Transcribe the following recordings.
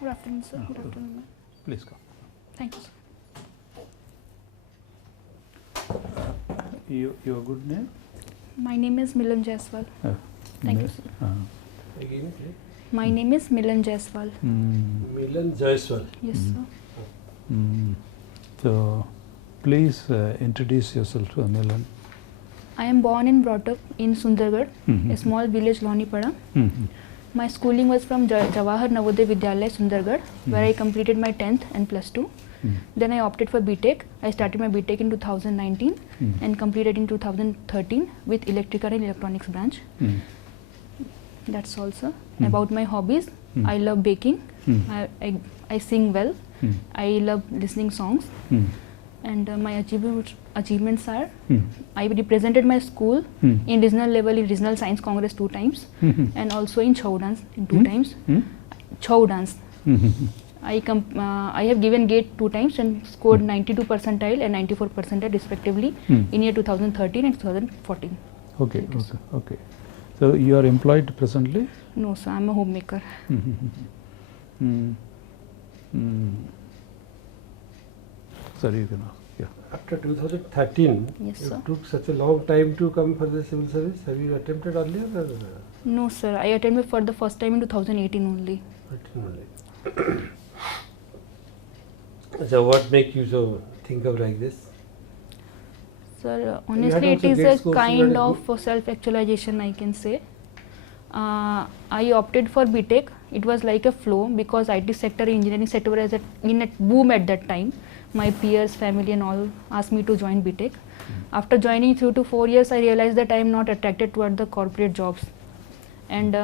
Good afternoon, sir. Good afternoon, ma'am. Please come. Thank you, sir. Your good name? My name is Milan Jaiswal. Thank you, sir. Again, please. My name is Milan Jaiswal. Milan Jaiswal. Yes, sir. So, please introduce yourself to Milan. I am born and brought up in Sundargarh, a small village, Lonipada. My schooling was from Jawahar Navodaya Vidyalaya, Sundargarh, where I completed my 10th and plus 2. Then I opted for BTech. I started my BTech in 2019 and completed in 2013 with Electrical and Electronics branch. That's all, sir. About my hobbies, I love baking. I sing well. I love listening songs. And my achievements are, I represented my school in regional level in Regional Science Congress 2 times and also in Chhau dance in 2 times. Chhau dance. I have given gate 2 times and scored 92 percentile and 94 percentile respectively in year 2013 and 2014. Okay. So, you are employed presently? No, sir. I am a homemaker. Sorry, you can ask. Yeah. After 2013, Yes, you sir. took such a long time to come for the civil service. Have you attempted earlier? Or No, sir. I attended for the first time in 2018 only. 13 only? So, what makes you so think of like this? Sir, had honestly, it also is great a scores, you kind had a of self-actualization, I can say. I opted for BTech. It was like a flow because IT sector, engineering sector was in a boom at that time. My peers, family and all asked me to join BTech. After joining 3 to 4 years, I realized that I am not attracted toward the corporate jobs. And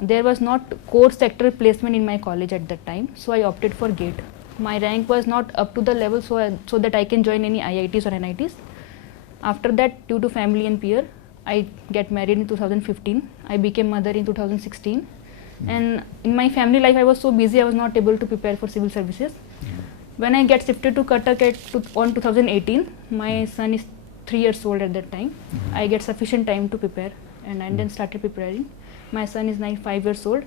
there was not core sector placement in my college at that time. So I opted for GATE. My rank was not up to the level so that I can join any IITs or NITs. After that, due to family and peer, I get married in 2015. I became mother in 2016. And in my family life, I was so busy, I was not able to prepare for civil services. When I get shifted to Cuttack on 2018, my son is 3 years old at that time. I get sufficient time to prepare and I then started preparing. My son is now 5 years old.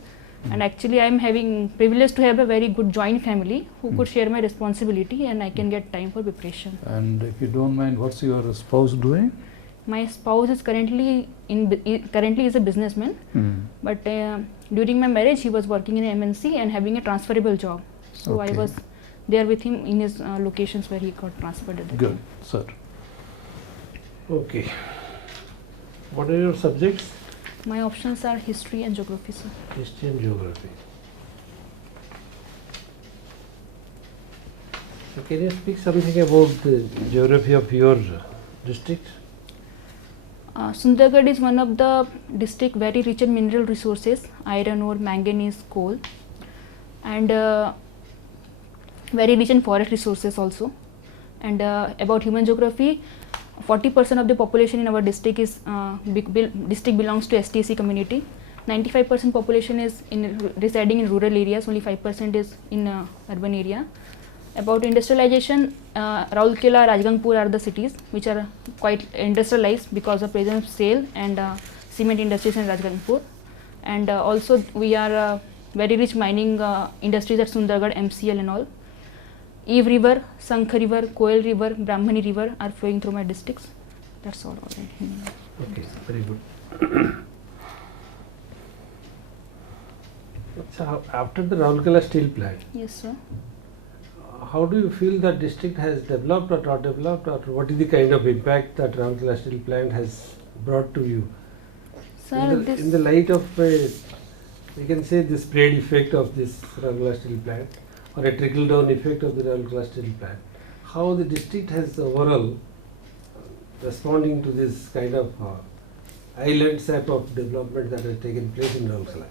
And actually, I am having privilege to have a very good joint family who could share my responsibility and I can get time for preparation. And if you don't mind, what's your spouse doing? My spouse is currently is a businessman, but during my marriage he was working in an MNC and having a transferable job. So I Okay. was there with him in his locations where he got transferred at the Good, time. sir. Okay. What are your subjects? My options are history and geography, sir. History and geography. So, can you speak something about the geography of your district? Sundargarh is one of the district very rich in mineral resources, iron ore, manganese, coal, and very rich in forest resources also. And about human geography, 40% of the population in our district is district belongs to STC community. 95% population is residing in rural areas. Only 5% is in urban area. About industrialization, Raulkela, Rajgangpur are the cities which are quite industrialized because of presence of SAIL and cement industries in Rajgangpur. And also we are very rich mining industries at Sundargarh, MCL and all. Eve River, Sankh River, Koel River, Brahmani River are flowing through my districts. That's all. Okay, very good. So, after the Raulkela steel plant, Yes, sir. how do you feel that district has developed or not developed, or what is the kind of impact that Raulkela steel plant has brought to you? Sir, In the light of, we can say, the spread effect of this Raulkela steel plant, or a trickle down effect of the Raulkela steel plant, how the district has overall responding to this kind of island type of development that has taken place in Raulkela?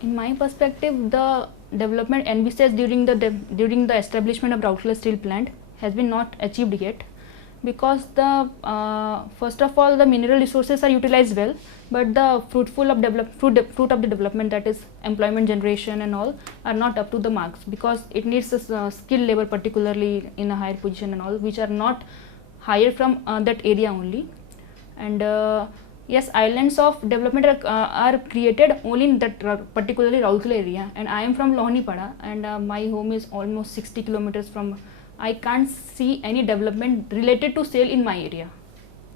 In my perspective, the development envisaged during the establishment of Raulkela steel plant has been not achieved yet, because the first of all the mineral resources are utilized well, but the fruit of the development, that is employment generation and all, are not up to the marks, because it needs a skilled labor, particularly in a higher position and all, which are not hired from that area only. And Yes, islands of development are created only in that particularly Raulkela area, and I am from Lohnipada, and my home is almost 60 kilometers from. I can't see any development related to sale in my area,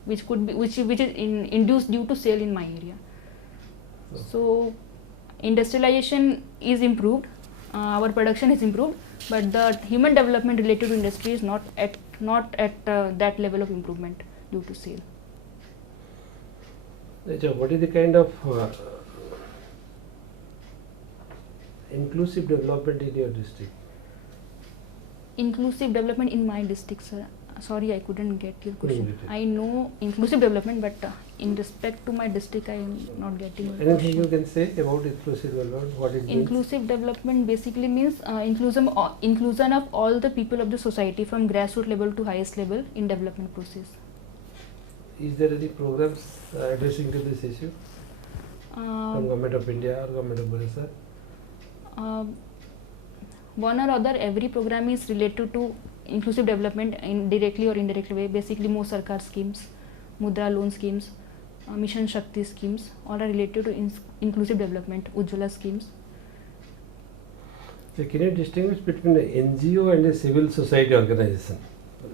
which could be which is induced due to sale in my area. So industrialization is improved, our production is improved, but the human development related to industry is not at that level of improvement due to sale. What is the kind of inclusive development in your district? Inclusive development in my district, sir. Sorry, I couldn't get your question. Couldn't get it. I know inclusive development, but in respect to my district, I am not getting your Anything question. you can say about inclusive development? What it means? Inclusive development basically means inclusion of all the people of the society from grassroots level to highest level in development process. Is there any programs addressing to this issue from Government of India or Government of Odisha? One or other, every program is related to inclusive development in directly or indirectly way. Basically, most Sarkar schemes, Mudra loan schemes, Mission Shakti schemes, all are related to inclusive development, Ujjwala schemes. So can you distinguish between an NGO and a civil society organization?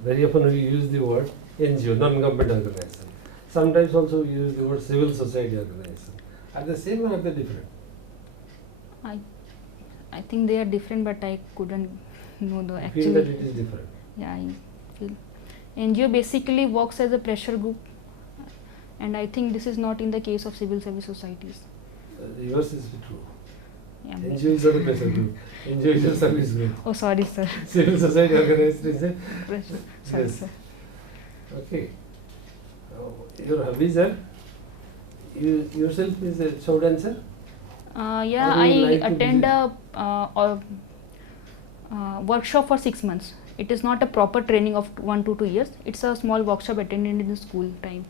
Very often we use the word NGO, non-government organization. Sometimes also we use the word civil society organization. Are they same or are they different? I think they are different, but I couldn't know the I feel that actual. it is different. Yeah, I feel NGO basically works as a pressure group, and I think this is not in the case of civil service societies. Yours is true. Yeah. NGO is not a pressure group. NGO is a service group. Oh, sorry, sir. Civil society organization is a Pressure. Sorry, Yes. sir. okay. Your hobbies are? You yourself is a show dancer? Yeah, How do you I like to attend be- a workshop for 6 months. It is not a proper training of 1 to 2 years. It's a small workshop attended in the school time.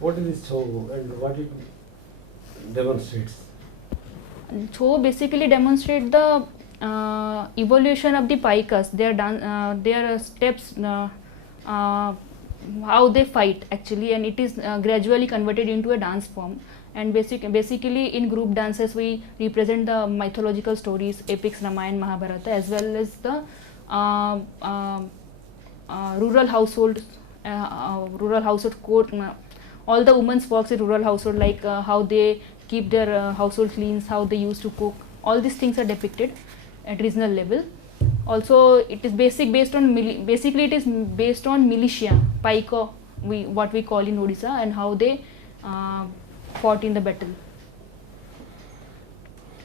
What is this show and what it demonstrates? So basically demonstrate the evolution of the pikas, their steps, how they fight actually, and it is gradually converted into a dance form. And basically in group dances we represent the mythological stories, epics, Ramayana, Mahabharata, as well as the rural household court, all the women's works in rural household, like how they keep their household clean, how they used to cook. All these things are depicted at regional level. Also, it is based on basically it is based on militia, paiko, what we call in Odisha, and how they fought in the battle.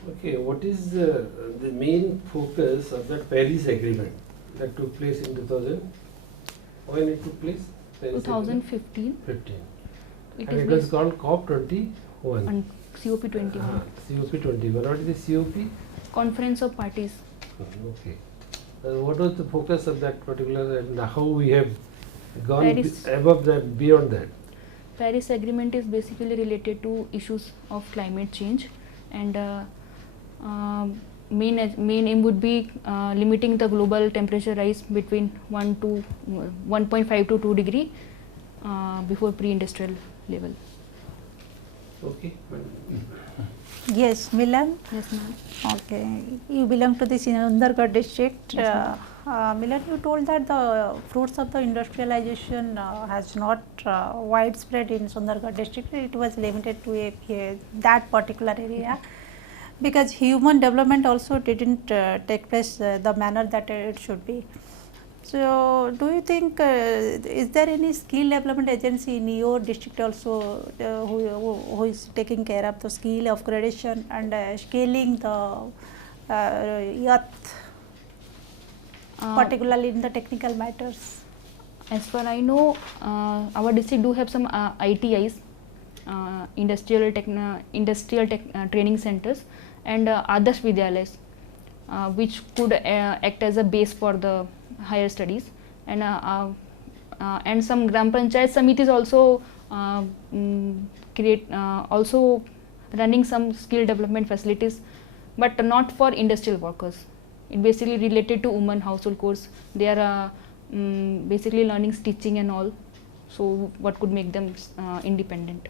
Okay, what is the main focus of that Paris Agreement that took place in 2000? When it took place? Paris Agreement? 2015. 15. It And is it was based called COP21. on COP21, COP21. What is the COP? Conference of Parties. Okay. What was the focus of that particular and how we have gone Paris. above that, beyond that? Paris Agreement is basically related to issues of climate change, and main aim would be limiting the global temperature rise between 1.5 to 2 degree before pre-industrial level. Okay. Yes, Milan. Yes, ma'am. Okay, you belong to the Sundargarh district. Milan, you told that the fruits of the industrialization has not widespread in Sundargarh district. It was limited to that particular area because human development also didn't take place the manner that it should be. So, do you think is there any skill development agency in your district also who is taking care of the skill upgradation and scaling the youth, particularly in the technical matters? As far I know, our district do have some ITIs, industrial training centers, and Adarsh Vidyalayas, which could act as a base for the higher studies, and some Gram Panchayat Samitis also also running some skill development facilities, but not for industrial workers. It basically related to women household course. They are basically learning stitching and all. So what could make them independent?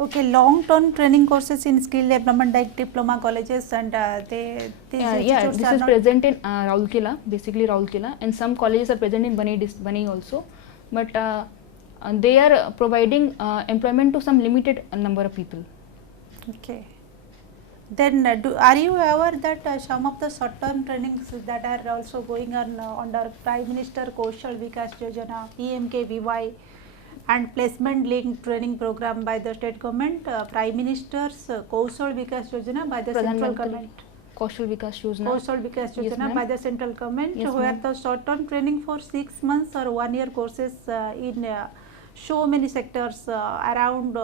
Okay, long-term training courses in skill development like diploma colleges and these Yeah, institutes this are is not present in Raulkela, basically Raulkela, and some colleges are present in Bani also, but they are providing employment to some limited number of people. okay. Then are you aware that some of the short-term trainings that are also going on under Prime Minister Kaushal Vikas Yojana, PMKVY, and placement linked training program by the state government, Prime Minister's Kaushal Vikas Yojana by the Pradhan central Mantri government. Kaushal Vikas Yojana. Kaushal Vikas Yes, Yojana ma'am. by the central government, Yes, where ma'am. the short-term training for 6 months or 1 year courses in so many sectors, around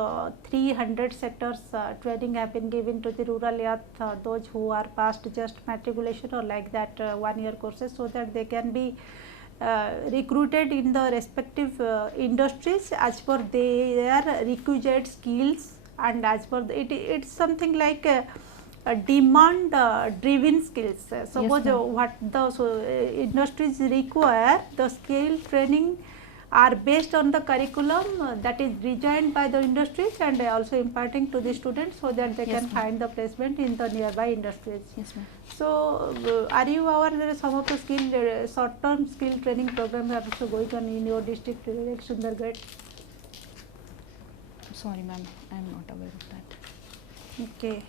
300 sectors training have been given to the rural youth, those who are past just matriculation or like that 1 year courses, so that they can be recruited in the respective industries as per their requisite skills, and as per it's something like demand driven skills. Suppose ma'am. what the industries require, the skill training are based on the curriculum that is designed by the industries and also imparting to the students, so that they Yes, can ma'am. find the placement in the nearby industries. Yes, ma'am. So, are you aware that some of the short-term skill training programs are also going on in your district, like Sundargarh? Sorry, ma'am, I am not aware of that. Okay.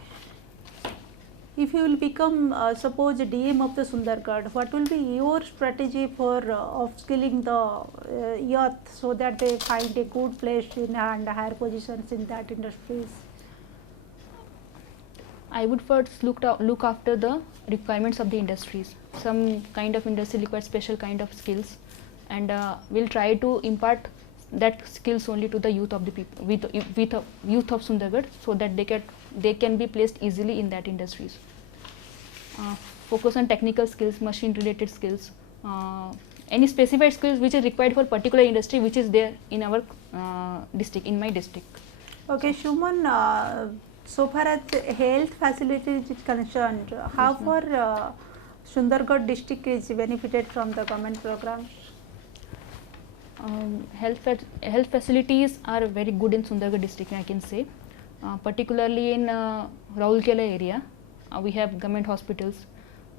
If you will become, suppose DM of the Sundargarh, what will be your strategy for upskilling the youth so that they find a good place in and higher positions in that industries? I would first look after the requirements of the industries. Some kind of industry requires special kind of skills, and we'll try to impart that skills only to the youth of the people, with youth of Sundargarh, so that they can be placed easily in that industries. Focus on technical skills, machine related skills, any specified skills which is required for particular industry which is there in our district, in my district. Okay, Shuman, so far as health facilities is concerned, how Yes, far Sundargarh district is benefited from the government programs? Health facilities are very good in Sundargarh district, I can say, particularly in Raulkela area. We have government hospitals.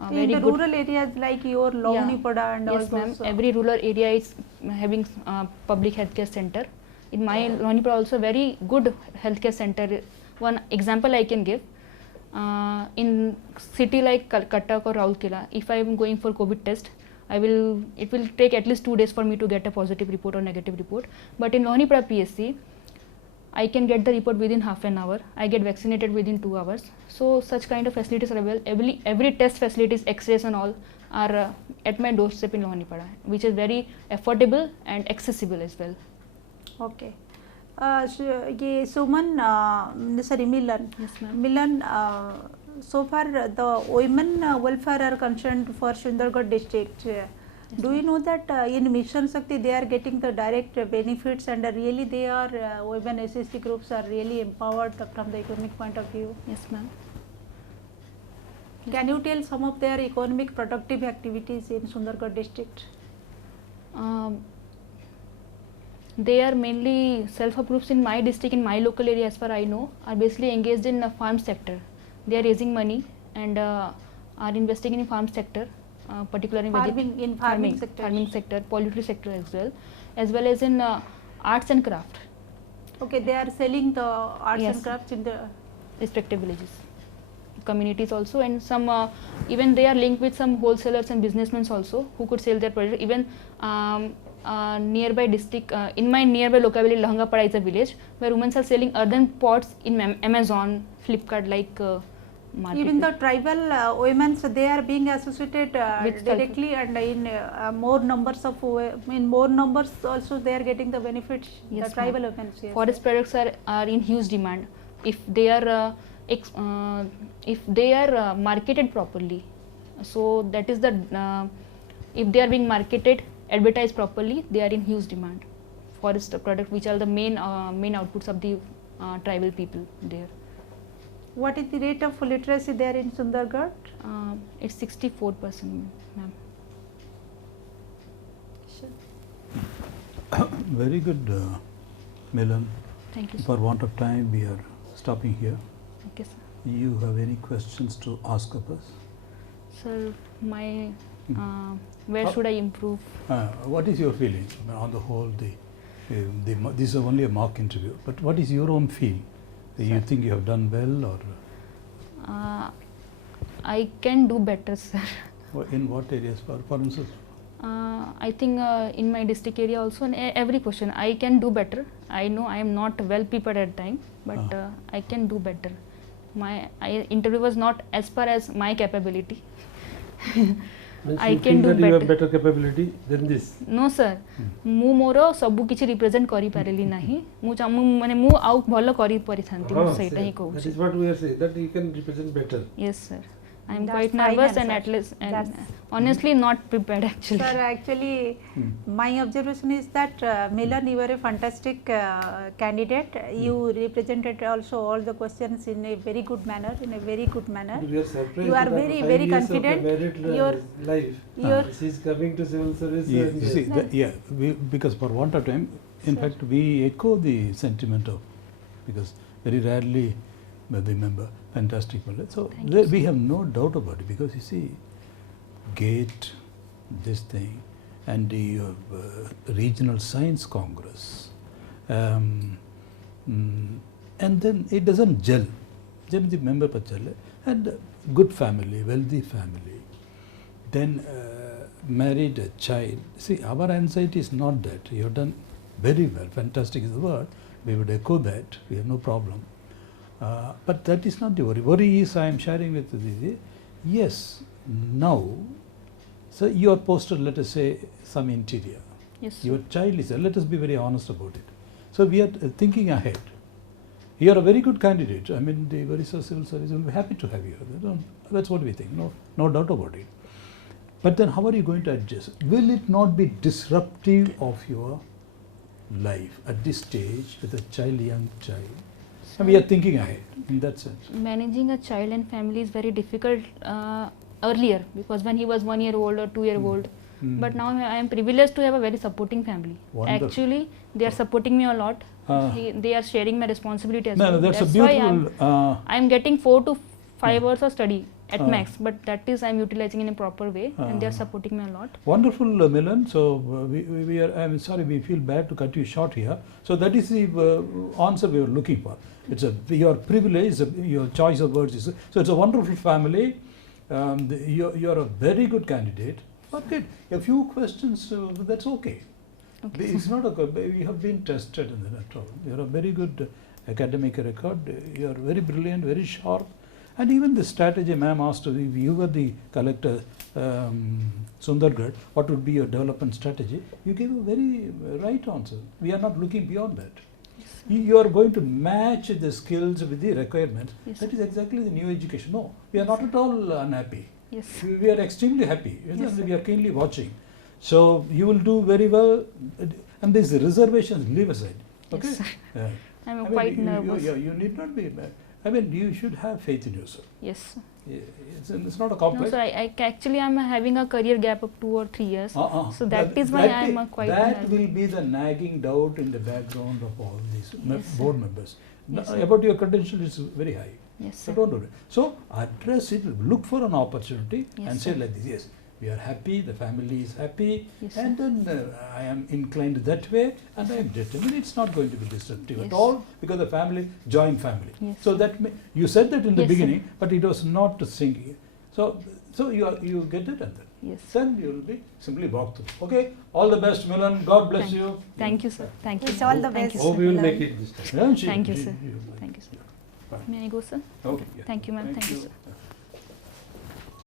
In Very the good. rural areas like your Lohnipada and all Yes, ma'am. those. Every rural area is having public healthcare center. In my Lohnipada also very good healthcare center. One example I can give, in city like Cuttack or Raulkela, if I am going for COVID test, it will take at least 2 days for me to get a positive report or negative report. But in Lohnipada PSC, I can get the report within half an hour. I get vaccinated within 2 hours. So such kind of facilities are available. Every test facilities, X-rays and all are at my doorstep in Lohnipada, which is very affordable and accessible as well. Okay. ये Suman, sorry, Milan. Yes, ma'am. Milan, so far the women welfare are concerned for Sundargarh district. Do you know that in Mission Shakti they are getting the direct benefits, and really they are women SSC groups are really empowered from the economic point of view? Yes, ma'am. Can you tell some of their economic productive activities in Sundargarh district? They are mainly self-help groups in my district, in my local area, as far I know, are basically engaged in the farm sector. They are raising money and are investing in farm sector, particularly in farming sector, poultry sector as well as in arts and craft, Okay, they are selling the arts Yes. and crafts in the respective villages, communities also, and some even they are linked with some wholesalers and businessmen also who could sell their product. Even nearby district, in my nearby locality, Lahangapada is a village where women are selling earthen pots in Amazon, Flipkart, like market. even the tribal women, so they are being associated With directly, and in more numbers of in more numbers also they are getting the benefits. Yes, the tribal ma'am. women. Yes. Forest products are in huge demand if they are marketed properly. So that is the if they are being marketed, advertised properly, they are in huge demand. Forest product, which are the main outputs of the tribal people there. What is the rate of literacy there in Sundargarh? It's 64%, ma'am. Very good, Milan. Thank you, sir. For want of time, we are stopping here. Okay, sir. You have any questions to ask of us? Sir, my where should I improve? What is your feeling? I mean, on the whole, this is only a mock interview, but what is your own feel? You think you have done well, or I can do better, sir. in what areas? For instance, I think in my district area also, in every question I can do better. I know I am not well prepared at time, but I can do better. My interview was not as per as my capability. Means I you can think do that you have better. better capability than this. No sir, ମୁଁ ମୋର ସବୁ କିଛି represent କରି ପାରିଲି ନାହିଁ. ମାନେ ମୁଁ ଆଉ ଭଲ କରି ପରିଥାନ୍ତି, ମୁଁ ସେଇଟା ହିଁ That କହୁଛି. is what we are saying, that you can represent better. Yes sir, I am That's quite fine nervous and answer. at least and That's- honestly not prepared actually. Sir, actually, my observation is that Milan, you are a fantastic candidate. You represented also all the questions in a very good manner. We are surprised You are that very, after very 5 years of the confident. married Your- life, your- she is coming to civil service. yeah, and you see, because for want of time, in Sir. fact, we echo the sentiment of, because very rarely we remember fantastic people. So Thank you, we have no doubt about it, because you see, GATE, this thing, and the regional science congress, and then it doesn't gel. Then the member pachale, and good family, wealthy family, then married a child. See, our anxiety is not that. You have done very well. Fantastic is the word. We would echo that. We have no problem. But that is not the worry. Worry is, I am sharing with you, yes, now, so you are posted, let us say, some interior. Yes sir. Your child is there. Let us be very honest about it. So we are thinking ahead. You are a very good candidate. I mean, the Orissa Civil Service will be happy to have you. That's what we think. No doubt about it. But then, how are you going to adjust? Will it not be disruptive of your life at this stage with a child, young child? And we are thinking ahead in that sense. Managing a child and family is very difficult earlier, because when he was 1 year old or 2 year old. But now I am privileged to have a very supporting family. Wonderful. Actually, they are supporting me a lot. Ah. They are sharing my responsibility as No, well. that's a why beautiful. I am getting 4 to 5 hours of study at Ah. max, but that is I am utilizing in a proper way, and they are Ah. supporting me a lot. Wonderful, Milan. So we are. I'm sorry, we feel bad to cut you short here. So that is the answer we were looking for. It's your privilege, your choice of words is. So it's a wonderful family. You're a very good candidate. Okay, a few questions. That's okay. Okay. It's not you have been tested in that. You're a very good academic record. You are very brilliant, very sharp. And even the strategy ma'am asked, if you were the collector, Sundargarh, what would be your development strategy? You gave a very right answer. We are not looking beyond that. You are going to match the skills with the requirements. Yes, That is exactly the new education. No, we are not at all unhappy. Yes. We are extremely happy. Yes, We are keenly watching. So you will do very well. And these reservations, leave aside. Okay? Yes, sir. Yeah. I am I mean, quite you nervous. need not be. I mean, you should have faith in yourself. Yes. Sir. It's not a No, complex. so I actually am having a career gap of 2 or 3 years. So that is why I am quite That nervous. will be the nagging doubt in the background of all these Yes, sir. board members. Yes, sir. About your credential is very high. Yes, So sir. don't worry. So address it, look for an opportunity Yes, and say sir. like this, yes, we are happy, the family is happy, Yes, and sir. then I am inclined that way, and I am determined. It's not going to be disruptive at Yes. all, because the family, joint family. Yes, So that you said that in the Yes, sir. beginning, but it was not sinking. So you get it, and Yes. then you will be simply walk through. Okay, all the best, Milan. God bless Thank you. Thank you, sir. Thank you. It's all the Thank best. you, Hope sir. you will Milan. make it this time. Yeah, Thank you, sir. Thank you, sir. Bye. May I go, sir? Okay. Yeah. Thank you, ma'am. Thank you, sir.